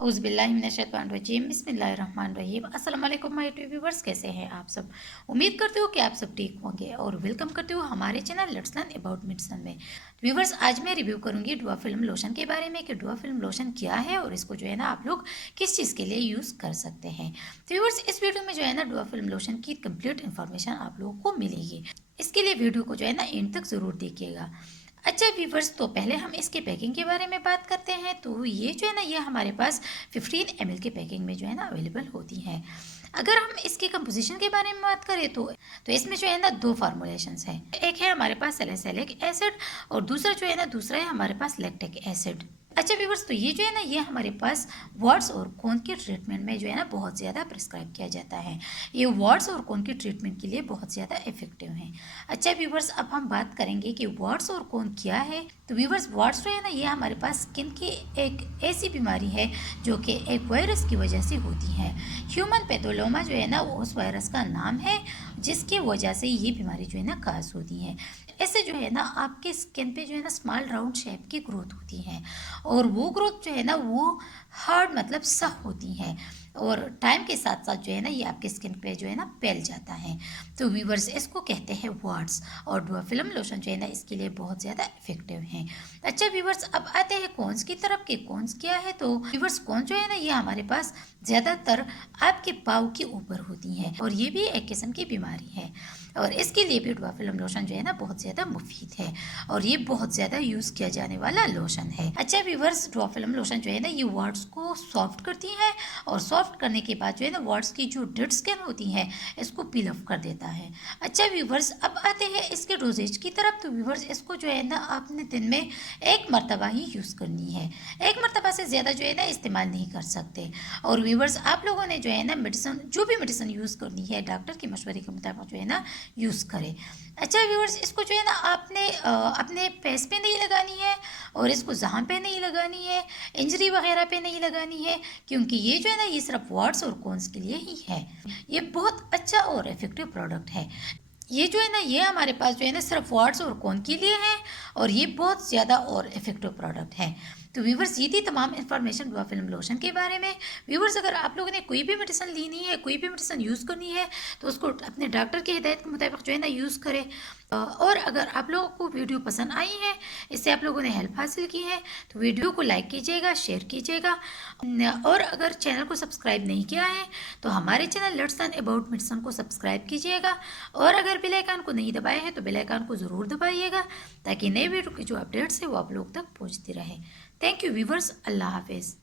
औज़ुबिल्लाहिमिनश्शैतानिर्रजीम बिस्मिल्लाहिर्रहमानिर्रहीम। अस्सलाम वालेकुम माय व्यूवर्स, कैसे हैं आप सब। उम्मीद करते हो कि आप सब ठीक होंगे और वेलकम करते हो हमारे channel let's learn about medicine में। व्यूवर्स, आज मैं रिव्यू करूंगी डुआ फिल्म लोशन के बारे में कि डुआ फिल्म लोशन क्या है और इसको जो है ना आप लोग किस चीज़ के लिए यूज़ कर सकते हैं। तो व्यूवर्स, इस वीडियो में जो है ना डुआ फिल्म लोशन की कंप्लीट इन्फॉर्मेशन आप लोगों को मिलेगी। इसके लिए वीडियो को जो है ना एंड तक ज़रूर देखिएगा। अच्छा व्यूवर्स, तो पहले हम इसके पैकिंग के बारे में बात करते हैं। तो ये जो है ना ये हमारे पास 15 ml के पैकिंग में जो है ना अवेलेबल होती हैं। अगर हम इसके कंपोजिशन के बारे में बात करें तो इसमें जो है ना दो फार्मूलेशंस हैं। एक है हमारे पास सैलिसिलिक एसिड और दूसरा है हमारे पास लैक्टिक एसिड। अच्छा व्यूवर्स, तो ये जो है ना ये हमारे पास वार्ड्स और कोन के ट्रीटमेंट में जो है ना बहुत ज़्यादा प्रिस्क्राइब किया जाता है। ये वार्ड्स और कोन के ट्रीटमेंट के लिए बहुत ज़्यादा इफेक्टिव हैं। अच्छा व्यूवर्स, अब हम बात करेंगे कि वार्ड्स और कोन क्या है। तो व्यूवर्स, वार्ड्स जो है ना ये हमारे पास स्किन की एक ऐसी बीमारी है जो कि एक वायरस की वजह से होती है। ह्यूमन पैथोलोमा जो है ना वो उस वायरस का नाम है जिसकी वजह से ये बीमारी जो है ना काज होती है। ऐसे जो है ना आपके स्किन पे जो है ना स्मॉल राउंड शेप की ग्रोथ होती है और वो ग्रोथ जो है ना वो हार्ड मतलब सख्त होती है और टाइम के साथ साथ जो है ना ये आपके स्किन पे जो है ना फैल जाता है। तो व्यूवर्स, इसको कहते हैं वार्ड्स और डुआ फिल्म लोशन जो है ना इसके लिए बहुत ज़्यादा इफेक्टिव हैं। अच्छा व्यूवर्स, अब आते हैं कॉन्स की तरफ कि कॉन्स क्या है। तो व्यूवर्स, कॉन्स जो है ना ये हमारे पास ज़्यादातर आपके पाँव के ऊपर होती हैं और ये भी एक किस्म की बीमारी है और इसके लिए भी डुआ फिल्म लोशन जो है ना बहुत ज़्यादा मुफीद है और ये बहुत ज़्यादा यूज़ किया जाने वाला लोशन है। अच्छा व्यूवर्स, डुआ फिल्म लोशन जो है ना ये वार्ड्स को सॉफ्ट करती है और सॉफ्ट करने के बाद जो है ना वार्ड्स की जो डेड स्किन होती है इसको पील ऑफ कर देता है। अच्छा व्यूवर्स, अब आते हैं इसके डोजेज की तरफ। तो व्यूवर्स, इसको जो है ना आपने दिन में एक मरतबा ही यूज़ करनी है, एक मरतबा से ज़्यादा जो है ना इस्तेमाल नहीं कर सकते। और व्यूवर्स, आप लोगों ने जो है ना मेडिसिन जो भी मेडिसिन यूज़ करनी है डॉक्टर के मशवरे के मुताबिक जो है ना यूज़ करें। अच्छा व्यूवर्स, इसको जो है ना आपने अपने फेस पे नहीं लगानी है और इसको जहाँ पे नहीं लगानी है, इंजरी वगैरह पे नहीं लगानी है, क्योंकि ये जो है ना ये सिर्फ वार्ड्स और कॉन्स के लिए ही है। ये बहुत अच्छा और इफेक्टिव प्रोडक्ट है। ये जो है ना ये हमारे पास जो है ना सिर्फ वार्ड्स और कोन के लिए है और ये बहुत ज़्यादा और इफेक्टिव प्रोडक्ट है। तो व्यूवर्स, ये थी तमाम इन्फॉर्मेशन डुआ फिल्म लोशन के बारे में। व्यूवर्स, अगर आप लोगों ने कोई भी मेडिसिन लेनी है, कोई भी मेडिसिन यूज़ करनी है तो उसको अपने डॉक्टर की हिदायत के मुताबिक जो है ना यूज़ करें। और अगर आप लोगों को वीडियो पसंद आई है, इससे आप लोगों ने हेल्प हासिल की है, तो वीडियो को लाइक कीजिएगा, शेयर कीजिएगा और अगर चैनल को सब्सक्राइब नहीं किया है तो हमारे channel let's learn about medicine को सब्सक्राइब कीजिएगा और अगर बेल आइकन को नहीं दबाया है तो बेल आइकन को ज़रूर दबाइएगा ताकि नए वीडियो की जो अपडेट्स है वो आप लोग तक पहुंचती रहे। थैंक यू व्यूवर्स, अल्लाह हाफिज़।